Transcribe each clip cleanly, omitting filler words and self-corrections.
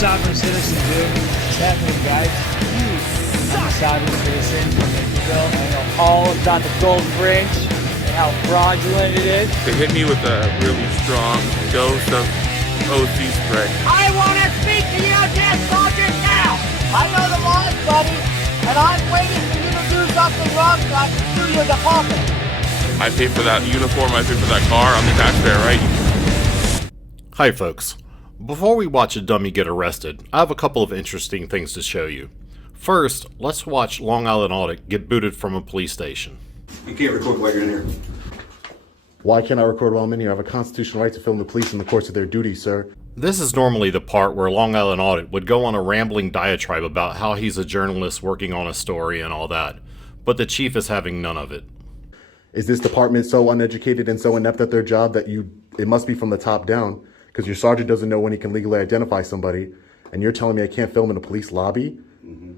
sovereign citizen, dude. What's happening, guys? You suck. Sovereign citizen from Israel. I know all about the gold fringe and how fraudulent it is. They hit me with a really strong dose of OC spray. I want to speak to you, dead soldiers, now! I know the laws, buddy, and I'm waiting for you to do something wrong so I can sue your department. I pay for that uniform, I pay for that car, I'm the taxpayer, right? Hi folks. Before we watch a dummy get arrested, I have a couple of interesting things to show you. First, let's watch Long Island Audit get booted from a police station. You can't record while you're in here. Why can't I record while I'm in here? I have a constitutional right to film the police in the course of their duty, sir. This is normally the part where Long Island Audit would go on a rambling diatribe about how he's a journalist working on a story and all that, but the chief is having none of it. Is this department so uneducated and so inept at their job that it must be from the top down? Because your sergeant doesn't know when he can legally identify somebody, and you're telling me I can't film in a police lobby? Mm-hmm.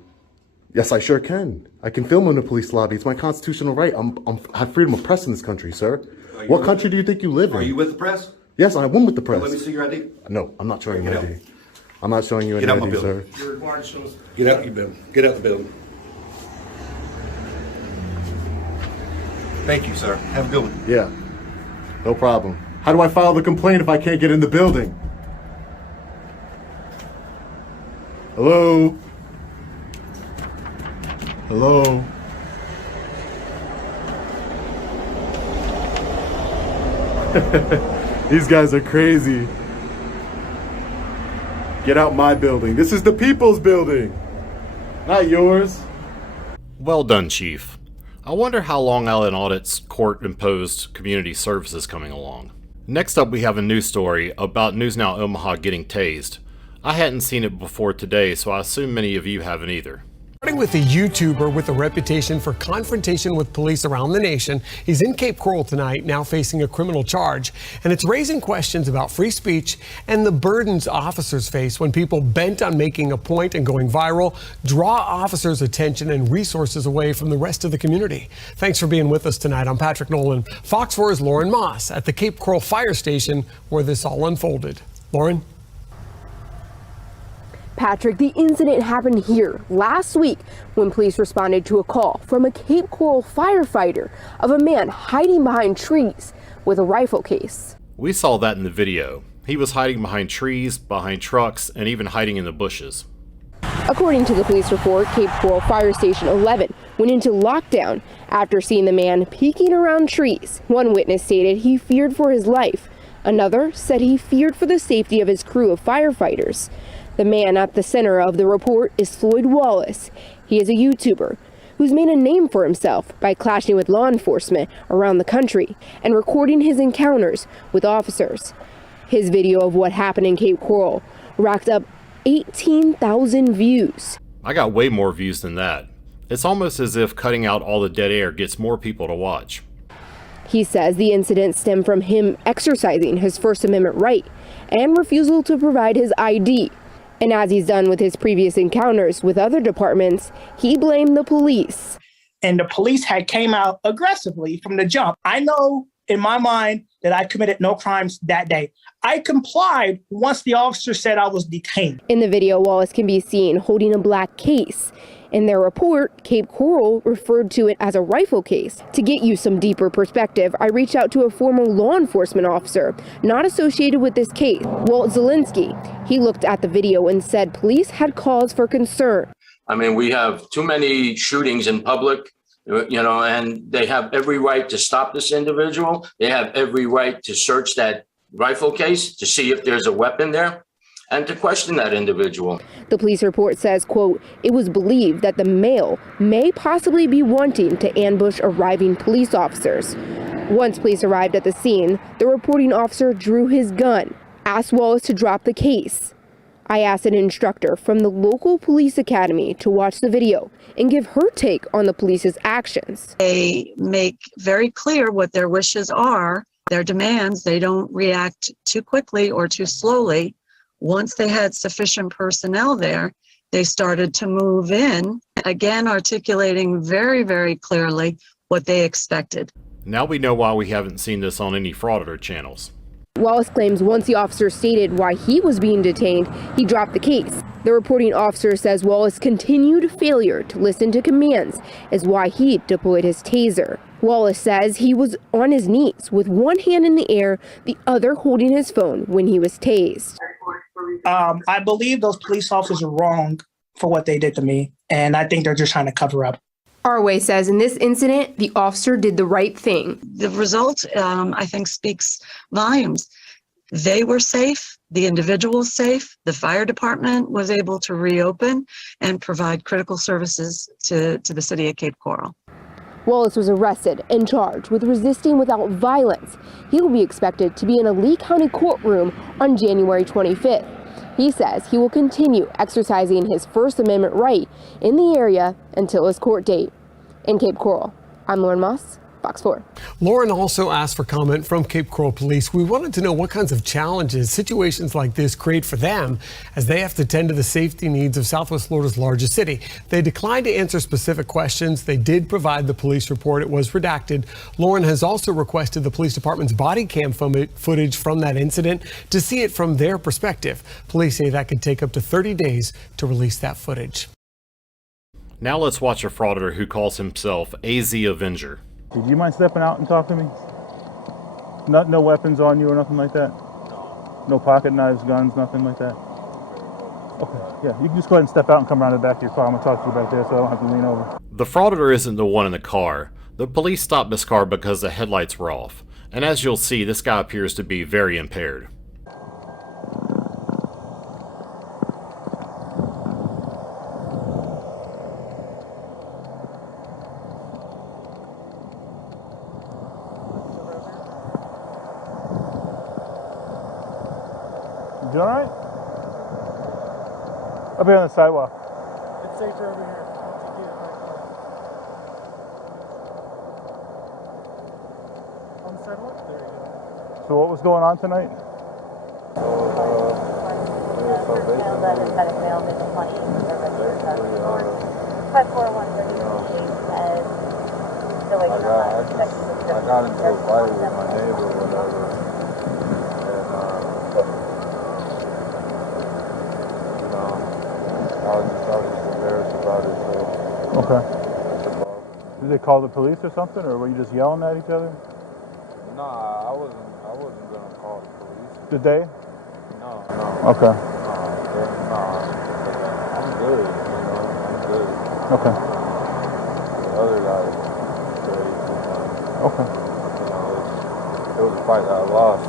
Yes, I sure can. I can film in a police lobby. It's my constitutional right. I have freedom of press in this country, sir. What country do you think you live in? Are you with the press? Yes, I'm with the press. Let me see your ID. No, I'm not showing you ID. I'm not showing you any Get out my ID, sir. building. You're required to show us. Get out your building. Get out the building. Thank you, sir. Have a good one. Yeah, no problem. How do I file the complaint if I can't get in the building? Hello? Hello? These guys are crazy. Get out my building. This is the people's building, not yours. Well done, Chief. I wonder how Long Island Audit's court-imposed community service is coming along. Next up, we have a news story about News Now Omaha getting tased. I hadn't seen it before today, so I assume many of you haven't either. Starting with a YouTuber with a reputation for confrontation with police around the nation. He's in Cape Coral tonight, now facing a criminal charge. And it's raising questions about free speech and the burdens officers face when people bent on making a point and going viral draw officers' attention and resources away from the rest of the community. Thanks for being with us tonight. I'm Patrick Nolan. Fox 4's Lauren Moss at the Cape Coral Fire Station where this all unfolded. Lauren? Patrick, the incident happened here last week when police responded to a call from a Cape Coral firefighter of a man hiding behind trees with a rifle case. We saw that in the video. He was hiding behind trees, behind trucks, and even hiding in the bushes. According to the police report, Cape Coral Fire Station 11 went into lockdown after seeing the man peeking around trees. One witness stated he feared for his life. Another said he feared for the safety of his crew of firefighters. The man at the center of the report is Floyd Wallace. He is a YouTuber who's made a name for himself by clashing with law enforcement around the country and recording his encounters with officers. His video of what happened in Cape Coral racked up 18,000 views. I got way more views than that. It's almost as if cutting out all the dead air gets more people to watch. He says the incident stemmed from him exercising his First Amendment right and refusal to provide his ID. And as he's done with his previous encounters with other departments, he blamed the police. And the police had came out aggressively from the jump. I know in my mind that I committed no crimes that day. I complied once the officer said I was detained. In the video, Wallace can be seen holding a black case. In their report, Cape Coral referred to it as a rifle case. To get you some deeper perspective, I reached out to a former law enforcement officer not associated with this case, Walt Zielinski. He looked at the video and said police had cause for concern. I mean, we have too many shootings in public, and they have every right to stop this individual. They have every right to search that rifle case to see if there's a weapon there and to question that individual. The police report says, quote, it was believed that the male may possibly be wanting to ambush arriving police officers. Once police arrived at the scene, the reporting officer drew his gun, asked Wallace to drop the case. I asked an instructor from the local police academy to watch the video and give her take on the police's actions. They make very clear what their wishes are, their demands. They don't react too quickly or too slowly. Once they had sufficient personnel there, they started to move in, again articulating very, very clearly what they expected. Now we know why we haven't seen this on any frauditor channels. Wallace claims once the officer stated why he was being detained, he dropped the case. The reporting officer says Wallace's continued failure to listen to commands is why he deployed his taser. Wallace says he was on his knees with one hand in the air, the other holding his phone when he was tased. I believe those police officers are wrong for what they did to me, and I think they're just trying to cover up. Arway says in this incident, the officer did the right thing. The result, I think, speaks volumes. They were safe, the individual was safe, the fire department was able to reopen and provide critical services to the city of Cape Coral. Wallace was arrested and charged with resisting without violence. He will be expected to be in a Lee County courtroom on January 25th. He says he will continue exercising his First Amendment right in the area until his court date. In Cape Coral, I'm Lauren Moss, Fox 4. Lauren also asked for comment from Cape Coral Police. We wanted to know what kinds of challenges situations like this create for them as they have to tend to the safety needs of Southwest Florida's largest city. They declined to answer specific questions. They did provide the police report. It was redacted. Lauren has also requested the police department's body cam footage from that incident to see it from their perspective. Police say that could take up to 30 days to release that footage. Now let's watch a frauditor who calls himself AZ Avenger. Do you mind stepping out and talk to me? No weapons on you or nothing like that? No pocket knives, guns, nothing like that? Okay, yeah, you can just go ahead and step out and come around the back of your car. I'm gonna talk to you back there so I don't have to lean over. The frauditor isn't the one in the car. The police stopped this car because the headlights were off. And as you'll see, this guy appears to be very impaired. You all right? Up here on the sidewalk. It's safer over here. On the sidewalk? There you go. So what was going on tonight? I got into a fight with my neighbor or whatever. I was just embarrassed about it, so. Okay. Did they call the police or something, or were you just yelling at each other? Nah, I wasn't gonna call the police. Did they? No. Okay. I'm good, I'm good. Okay. The other guy was great, Okay. It was a fight that I lost,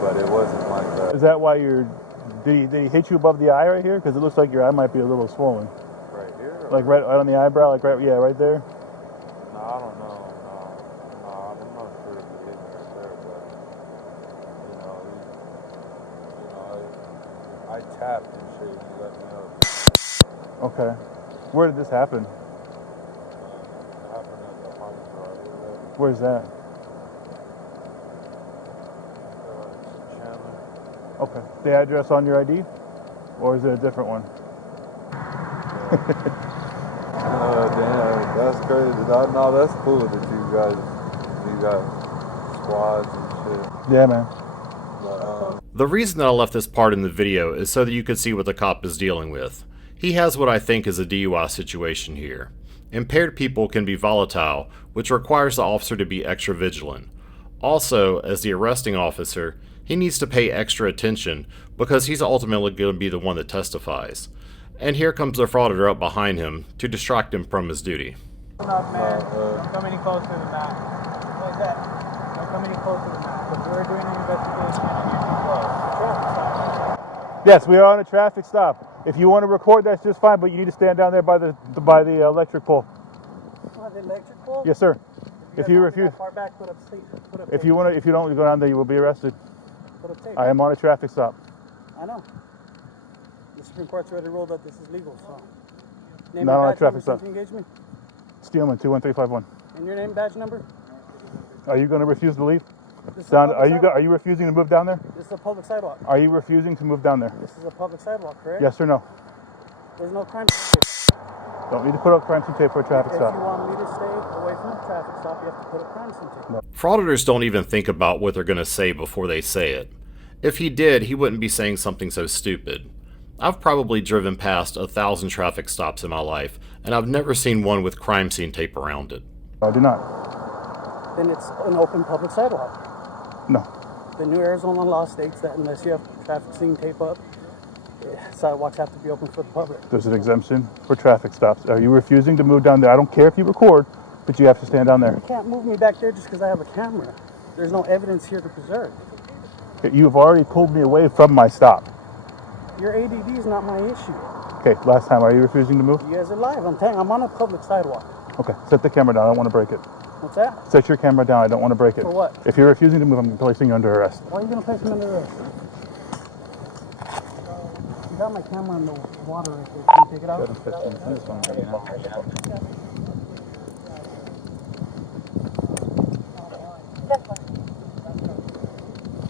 but it wasn't like that. Is that why did he hit you above the eye right here? Because it looks like your eye might be a little swollen. Right here? Like right on the eyebrow, like right there? No, I don't know. No, I'm not sure if he hit me right there, but, I tapped and shit, he let me up. Okay. Where did this happen? It happened at the parking garage. Where's that? Chandler. Okay. The address on your ID? Or is it a different one? Damn, that's crazy. No, that's cool that you got squads and shit. Yeah, man. But, The reason that I left this part in the video is so that you could see what the cop is dealing with. He has what I think is a DUI situation here. Impaired people can be volatile, which requires the officer to be extra vigilant. Also, as the arresting officer, he needs to pay extra attention because he's ultimately going to be the one that testifies. And here comes the frauditor up behind him to distract him from his duty. Enough, man. Don't come any closer than that. What is that? Don't come any closer than that. Because we're doing an investigation and you're too close. Traffic stop. Yes, we are on a traffic stop. If you want to record, that's just fine, but you need to stand down there by the electric pole. Oh, the electric pole? Yes, sir. If you refuse, Far back, put up if you don't go down there, you will be arrested. Put up tape. I am on a traffic stop. I know. The Supreme Court's already ruled that this is legal, so. Name Not and on a badge traffic number stop. so you can engage me. Steelman 21351. And your name, badge number? Are you going to refuse to leave? This is a public Are sidewalk. you refusing to move down there? This is a public sidewalk. Are you refusing to move down there? This is a public sidewalk, correct? Yes or no? There's no crime. Don't need to put up crime scene tape for a traffic If you stop. want me to stay away from the traffic stop, you have to put a crime scene tape. Frauditors don't even think about what they're going to say before they say it. If he did, he wouldn't be saying something so stupid. I've probably driven past 1,000 traffic stops in my life, and I've never seen one with crime scene tape around it. I do not. Then it's an open public sidewalk. No. The new Arizona law states that unless you have traffic scene tape up, sidewalks have to be open for the public. There's an exemption for traffic stops. Are you refusing to move down there? I don't care if you record, but you have to stand down there. You can't move me back there just because I have a camera. There's no evidence here to preserve. You've already pulled me away from my stop. Your ADD is not my issue. Okay, last time, are you refusing to move? You guys are live. I'm on a public sidewalk. Okay, set the camera down. I don't want to break it. What's that? Set your camera down. I don't want to break it. For what? If you're refusing to move, I'm placing you under arrest. Why are you going to place me under arrest? You got my camera in the water right there. Can you take it out?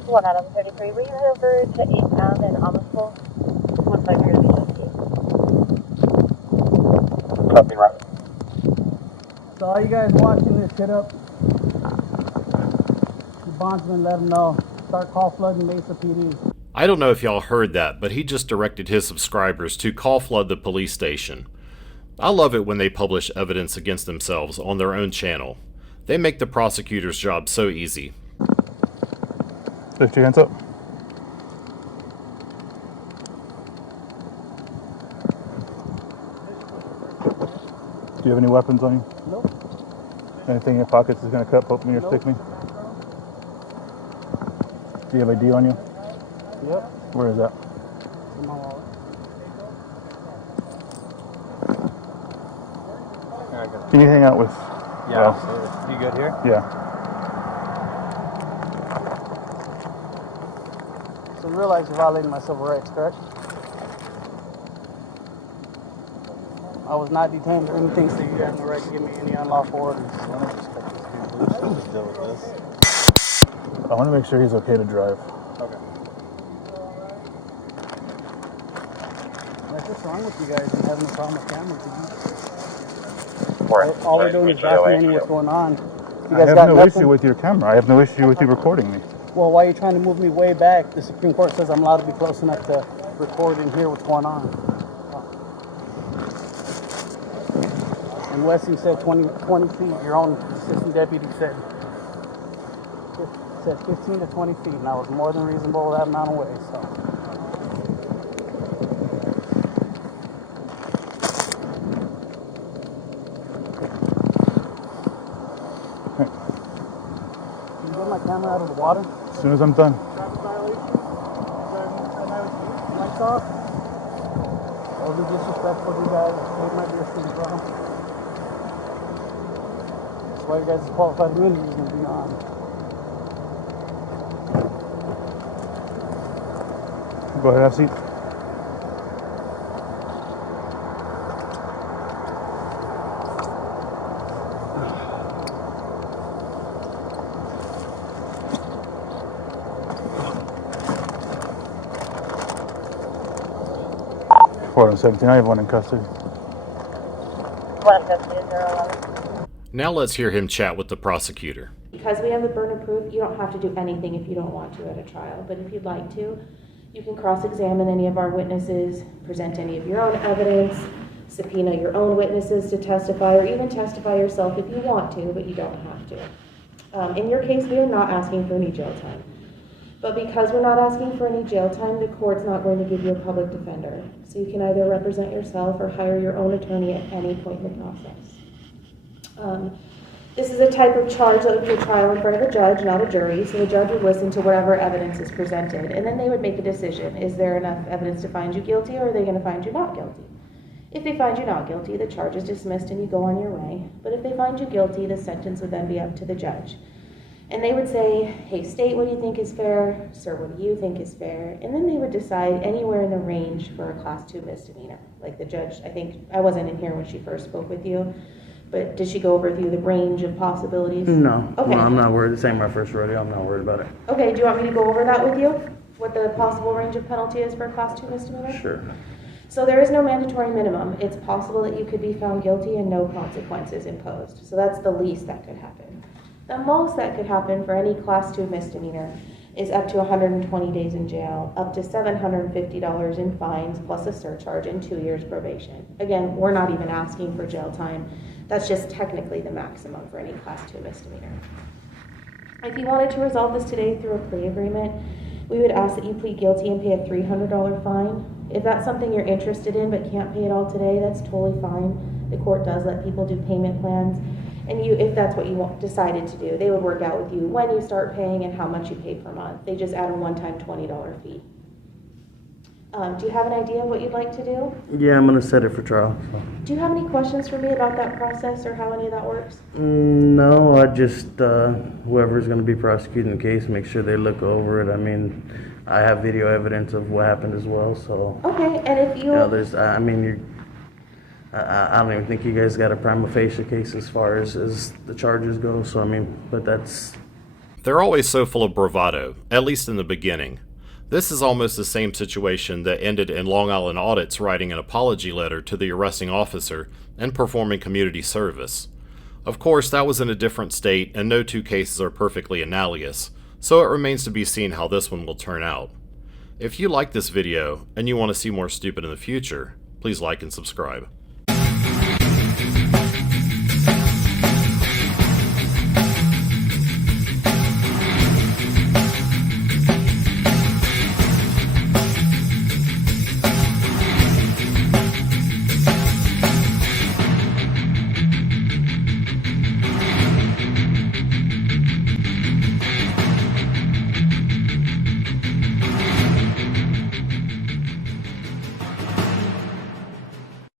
One out of 33. Will you head over to 8th Ave and Amersfoort? 150 to Nothing right. So all you guys watching this, hit up the bondsman, let them know. Start call flooding Mesa PD. I don't know if y'all heard that, but he just directed his subscribers to call flood the police station. I love it when they publish evidence against themselves on their own channel. They make the prosecutor's job so easy. Lift your hands up. Do you have any weapons on you? Nope. Anything in your pockets is going to cut, poke me, or stick me? Do you have ID on you? Yep. Where is that? In my wallet. Can you hang out with? Yeah, absolutely. You good here? Yeah. So you realize you're violating my civil rights, correct? I was not detained or anything, so you have no right to give me any unlawful orders. I want to make sure he's okay to drive. Okay. That's what's wrong with you guys. You having a problem with cameras. All we're doing is documenting what's going on. You I guys have got no nothing? issue with your camera. I have no issue with you recording me. Well, why are you trying to move me way back? The Supreme Court says I'm allowed to be close enough to record and hear what's going on. And Westing said 20 feet. Your own assistant deputy said 15 to 20 feet, and I was more than reasonable that amount of way. So. Can you get my camera out of the water? As soon as I'm done. Traffic violation? Lights off? I'll be disrespectful to you guys. It might be a student problem. That's why you guys' qualified immunity is going to be on. Go ahead, have a seat. Four and 17. I have one in custody. One in custody, 011. Now let's hear him chat with the prosecutor. Because we have the burden of proof, you don't have to do anything if you don't want to at a trial. But if you'd like to, you can cross-examine any of our witnesses, present any of your own evidence, subpoena your own witnesses to testify, or even testify yourself if you want to, but you don't have to. In your case, we are not asking for any jail time. But because we're not asking for any jail time, the court's not going to give you a public defender. So you can either represent yourself or hire your own attorney at any point in the process. This is a type of charge that would be a trial in front of a judge, not a jury, so the judge would listen to whatever evidence is presented, and then they would make a decision. Is there enough evidence to find you guilty, or are they going to find you not guilty? If they find you not guilty, the charge is dismissed and you go on your way. But if they find you guilty, the sentence would then be up to the judge. And they would say, hey, state, what do you think is fair? Sir, what do you think is fair? And then they would decide anywhere in the range for a class 2 misdemeanor. Like the judge, I wasn't in here when she first spoke with you, but did she go over with you the range of possibilities? No. Okay. No, I'm not worried. This ain't my first rodeo. I'm not worried about it. Okay, do you want me to go over that with you? What the possible range of penalty is for a class 2 misdemeanor? Sure. So there is no mandatory minimum. It's possible that you could be found guilty and no consequences imposed. So that's the least that could happen. The most that could happen for any class 2 misdemeanor is up to 120 days in jail, up to $750 in fines, plus a surcharge and 2 years probation. Again, we're not even asking for jail time. That's just technically the maximum for any class 2 misdemeanor. If you wanted to resolve this today through a plea agreement, we would ask that you plead guilty and pay a $300 fine. If that's something you're interested in but can't pay it all today, that's totally fine. The court does let people do payment plans. And if that's what you decided to do, they would work out with you when you start paying and how much you pay per month. They just add a one-time $20 fee. Do you have an idea of what you'd like to do? Yeah, I'm gonna set it for trial. So. Do you have any questions for me about that process or how any of that works? No, I just, whoever's gonna be prosecuting the case, make sure they look over it. I mean, I have video evidence of what happened as well, so. Okay, and if you... there's, I mean, I don't even think you guys got a prima facie case as far as the charges go, so I mean, but that's... They're always so full of bravado, at least in the beginning. This is almost the same situation that ended in Long Island Audits writing an apology letter to the arresting officer and performing community service. Of course, that was in a different state and no two cases are perfectly analogous, so it remains to be seen how this one will turn out. If you like this video and you want to see more stupid in the future, please like and subscribe.